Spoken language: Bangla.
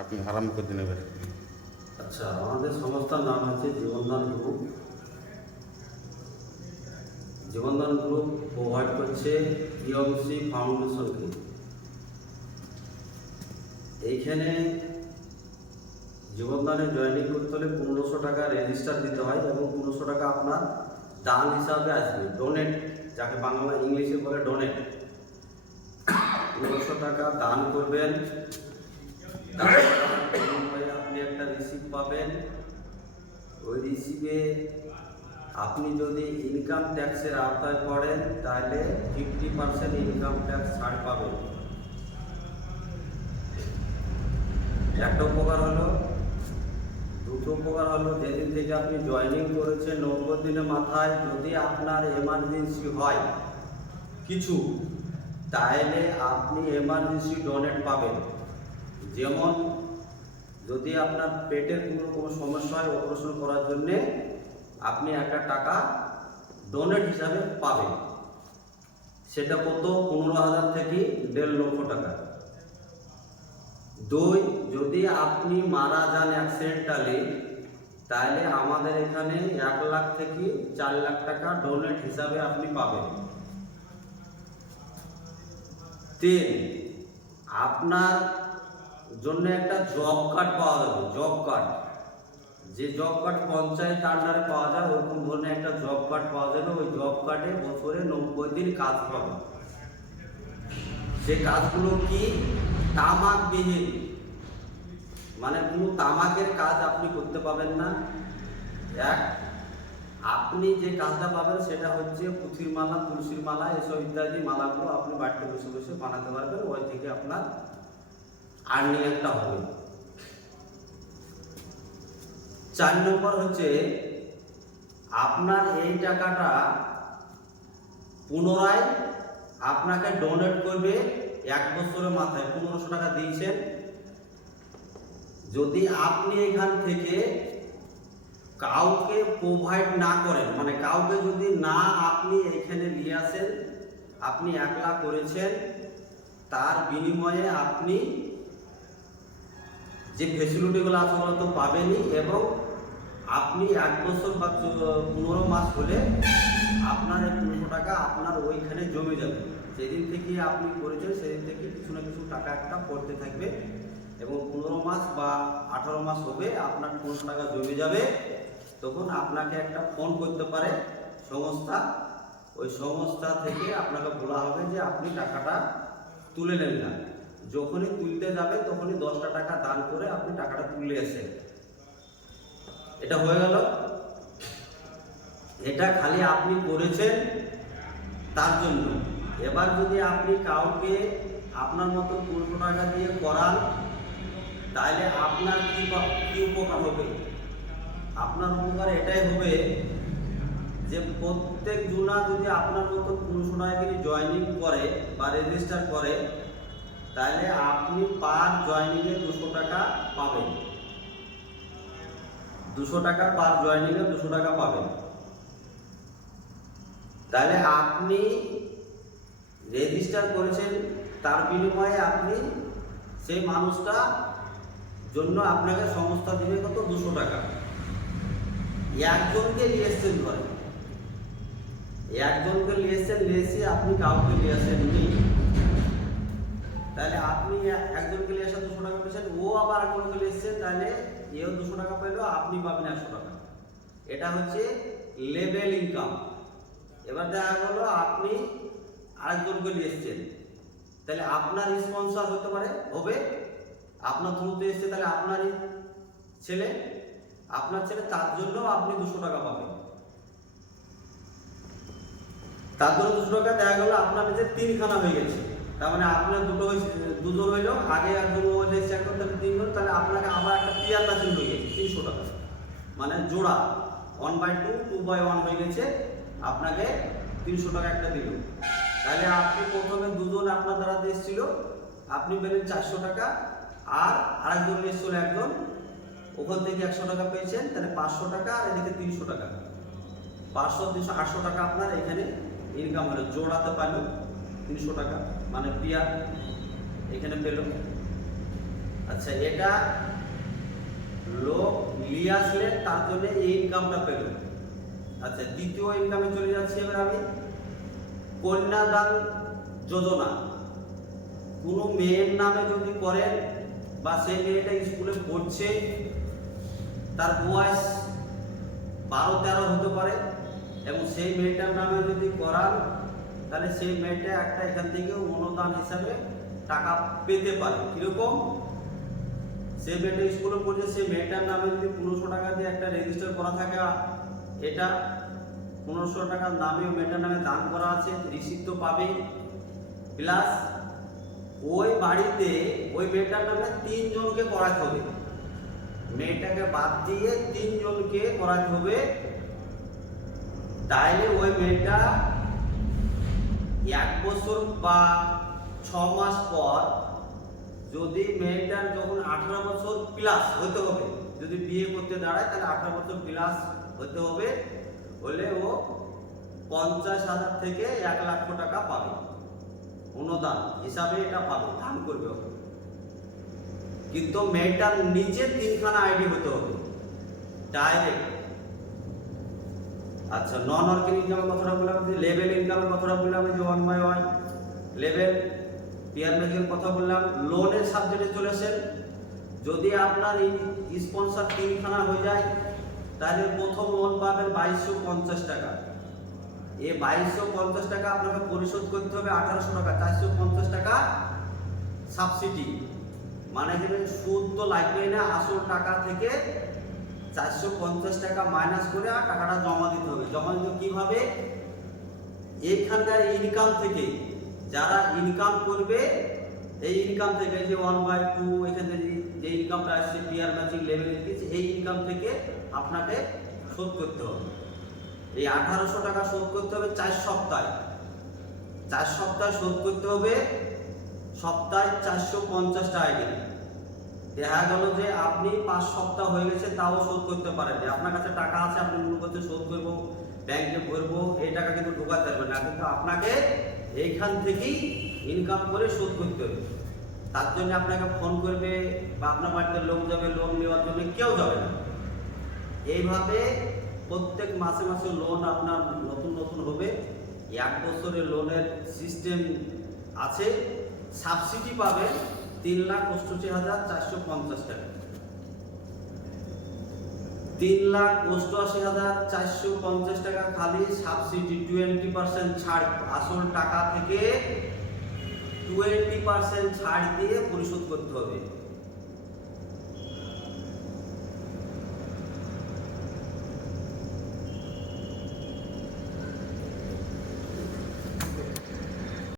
আপনি আরম্ভ করে নেবেন। আচ্ছা, আমাদের সংস্থার নাম হচ্ছে জীবনদান গ্রুপ। জীবনদান গ্রুপ প্রোভাইড করছে ইয়ংসি ফাউন্ডেশনকে। এইখানে জীবনদানে জয়েনিং করতে হলে 1500 টাকা রেজিস্টার দিতে হয় এবং 1500 টাকা আপনার দান হিসাবে আসবে, ডোনেট, যাকে বাংলা ইংলিশে বলে ডোনেট। 1500 টাকা দান করবেন, আপনি একটা রিসিপ্ট পাবেন। ওই রিসিপে আপনি যদি ইনকাম ট্যাক্সের আওতায় পড়েন তাহলে 50% ইনকাম ট্যাক্স ছাড় পাবেন। একটা উপকার হলো। দুটো উপকার হলো, যেদিন থেকে আপনি জয়েনিং করেছেন 90 দিনের মাথায় যদি আপনার এমার্জেন্সি হয় কিছু, তাহলে আপনি এমার্জেন্সি ডোনেট পাবেন। যেমন যদি আপনার পেটের কোনো সমস্যা হয় অপারেশন করার জন্যে, আপনি একটা টাকা ডোনেট হিসাবে পাবেন। সেটা কত? 15,000 থেকে 1.5 লক্ষ টাকা। যদি আপনি মারা যান অ্যাক্সিডেন্টালি, তাহলে আমাদের এখানে 1 লাখ থেকে 4 লাখ টাকা ডোনেট হিসাবে আপনি পাবেন। আপনার জন্য একটা জব কার্ড পাওয়া যাবে। জব কার্ড, যে জব কার্ড পঞ্চায়েত আন্ডারে পাওয়া যায়, ওরকম ধরনের একটা জব কার্ড পাওয়া যাবে। ওই জব কার্ডে বছরে 90 দিন কাজ পাবে। সে কাজগুলো কি? তামাকবিহীন, মানে কোনো তামাকের কাজ আপনি করতে পাবেন না। আপনি যে কাজটা পাবেন সেটা হচ্ছে পুঁথির মালা, তুলসীর মালা, এসব ইত্যাদি মালাগুলো আপনি বাড়িতে বসে বসে বানাতে পারবেন। ওই থেকে আপনার আর্নিং একটা হবে। 4 নম্বর হচ্ছে, আপনার এই টাকাটা পুনরায় আপনাকে ডোনেট করবে 1 বছরের মাথায়। 1500 টাকা দিয়েছেন, যদি আপনি এখান থেকে কাউকে প্রোভাইড না করেন, মানে কাউকে যদি না আপনি এখানে নিয়ে আসেন, আপনি একলা করেছেন, তার বিনিময়ে আপনি যে ফেসিলিটিগুলো আছে ওগুলো তো পাবেনই, এবং আপনি 1 বছর বা 15 মাস হলে আপনার এই 1500 টাকা আপনার ওইখানে জমে যাবে। যেদিন থেকে আপনি করেছেন সেদিন থেকে কিছু না কিছু টাকা একটা পড়তে থাকবে, এবং 15 মাস বা 18 মাস হবে আপনার 1500 টাকা জমে যাবে। তখন আপনাকে একটা ফোন করতে পারে সংস্থা, ওই সংস্থা থেকে আপনাকে বলা হবে যে আপনি টাকাটা তুলে নেন না। যখনই তুলতে যাবে তখনই 10টা টাকা দান করে আপনি টাকাটা তুলে এসে, এটা হয়ে গেল। এটা খালি আপনি করেছেন তার জন্য। এবার যদি আপনি কাউকে আপনার মতো 1500 টাকা দিয়ে করান, তাহলে আপনার কি উপকার হবে? আপনার উপকার এটাই হবে যে প্রত্যেক জনা যদি আপনার মতো 1500 টাকা করে জয়েনিং করে বা রেজিস্টার করে, তাহলে আপনি পার জয়েনিংয়ে 200 টাকা পাবেন। 200 টাকা পার জয়েনিংয়ে 200 টাকা পাবেন। তাহলে আপনি রেজিস্টার করেছেন, তার বিনিময়ে আপনি সেই মানুষটা জন্য আপনাকে সংস্থা দিবে কত? 200 টাকা। একজনকে নিয়ে এসছেন, ধরে একজনকে নিয়ে এসছেন, নিয়েছি আপনি কাউকে নিয়ে আসেননি, তাহলে আপনি একজনকে নিয়ে আসা 200 টাকা পেয়েছেন, ও আবার একজনকে নিয়ে এসছেন, তাহলে এও 200 টাকা পেল, আপনি পাবেন 100 টাকা। এটা হচ্ছে লেভেল ইনকাম। এবার দেখা গেলো আপনি আরেকজনকে নিয়ে এসছেন, তাহলে আপনার স্পন্সর হতে পারে, হবে আপনার থ্রুতে এসছে, তাহলে আপনারই ছেলে, আপনার ছেলে, তার জন্য আপনি 200 টাকা পাবেন। তার জন্য 200 টাকা দেখা গেল আপনার কাছে 3খানা হয়ে গেছে। তার মানে আপনার দুজন হইল, আগে একজন এসছে একজন, তাহলে 3 জন, তাহলে আপনাকে আবার একটা পিয়ার নাচিন হয়ে গেছে 300 টাকা, মানে জোড়া 1/2 2/1 হয়ে গেছে। আপনাকে 300 টাকা একটা দিল। তাহলে আপনি প্রথমে দুজন আপনার দ্বারা এসেছিল, আপনি পেলেন 400 টাকা, আর আরেকজন এসেছিল একজন, ওখান থেকে 100 টাকা পেয়েছেন, তাহলে 500 টাকা, আর এদিকে 300 টাকা, 500 300 800 টাকা আপনার এখানে ইনকাম হলো। জোড়াতে পারল 300 টাকা, মানে পিয়ার এখানে পেল। আচ্ছা, এটা লোক নিয়ে আসলে তার জন্য এই ইনকামটা পেল। আচ্ছা, দ্বিতীয় ইনকামে চলে যাচ্ছি এবার আমি। কন্যাদান যোজনা কোনো মেয়ের নামে যদি করেন বা সেই মেয়েটা স্কুলে পড়ছে, তার বয়স 12-13 হতে পারে, এবং সেই মেয়েটার নামে যদি করান, তাহলে সেই মেয়েটা একটা এখান থেকে অনুদান হিসাবে টাকা পেতে পারে। কিরকম? সেই মেয়েটা স্কুলে পড়ছে, সেই মেয়েটার নামে যদি 1500 টাকা দিয়ে একটা রেজিস্টার করা থাকে, এটা 1500 টাকার নামে মেয়েটার নামে দান করা আছে, রিসিপ্ট তো পাবে। প্লাস ওই বাড়িতে ওই মেয়েটার নামে 3 জনকে করাতে হবে, মেয়েটাকে বাদ দিয়ে 3 জনকে করাতে হবে। তাইলে ওই মেয়েটা 1 বছর বা 6 মাস পর, যদি মেয়েটার যখন 18 বছর প্লাস হতে হবে, যদি বিয়ে করতে দাঁড়ায় তাহলে 18 বছর প্লাস হতে হবে, হলে ও 50,000 থেকে 1 লক্ষ টাকা পাবে, অনুদান হিসাবে এটা পাবে, দান করবে। কিন্তু মেয়েটার নিজের 3খানা আইডি হতে হবে ডাইরেক্ট। আচ্ছা, নন ওয়ার্কিং ইনকামের কথাটা বললাম, যে লেভেল ইনকামের কথাটা বললাম, যে 1/1 লেভেল। পিয়ার ম্যাচিংয়ের কথা বললাম। লোনের সাবজেক্টে চলে আসেন। যদি আপনার এই স্পন্সর 3খানা হয়ে যায়, তাহলে প্রথম লোন পাবেন 2250 টাকা। এই 2250 টাকা আপনাকে পরিশোধ করতে হবে 1800 টাকা, 450 টাকা সাবসিডি। মানে এখানে সুদ তো লাগবেই না, আসল টাকা থেকে 450 টাকা মাইনাস করে আর টাকাটা জমা দিতে হবে। জমা দিতে কিভাবে? এইখানকার ইনকাম থেকে, যারা ইনকাম করবে, এই ইনকাম থেকে যে 1/2 এখানে যে ইনকামটা আসছে পিয়ার ম্যাচিং লেভেল, এই ইনকাম থেকে আপনাকে শোধ করতে হবে। এই 1800 টাকা শোধ করতে হবে 4 সপ্তাহে। 4 সপ্তাহে শোধ করতে হবে, সপ্তাহে 450 টাকা করে। দেখা গেল যে আপনি 5 সপ্তাহ হয়ে গেছে তাও শোধ করতে পারেননি, আপনার কাছে টাকা আছে, আপনি মনে করছেন শোধ করবো, ব্যাংকে ভরবো, এই টাকা কিন্তু ঢোকাতে পারবেন না, কিন্তু আপনাকে এইখান থেকেই ইনকাম করে শোধ করতে হবে। তার জন্য আপনাকে ফোন করবে বা আপনার বাড়িতে লোক যাবে, লোন নেওয়ার জন্য কেউ যাবে না। এইভাবে প্রত্যেক মাসে মাসে লোন আপনার নতুন নতুন হবে। 1 বছরের লোনের সিস্টেম আছে। সাবসিডি পাবেন 3,88,450 টাকা। 3,88,450 টাকা খালি সাবসিডি, 20% ছাড়, আসল টাকা থেকে 20% ছাড় দিয়ে পরিশোধ করতে হবে।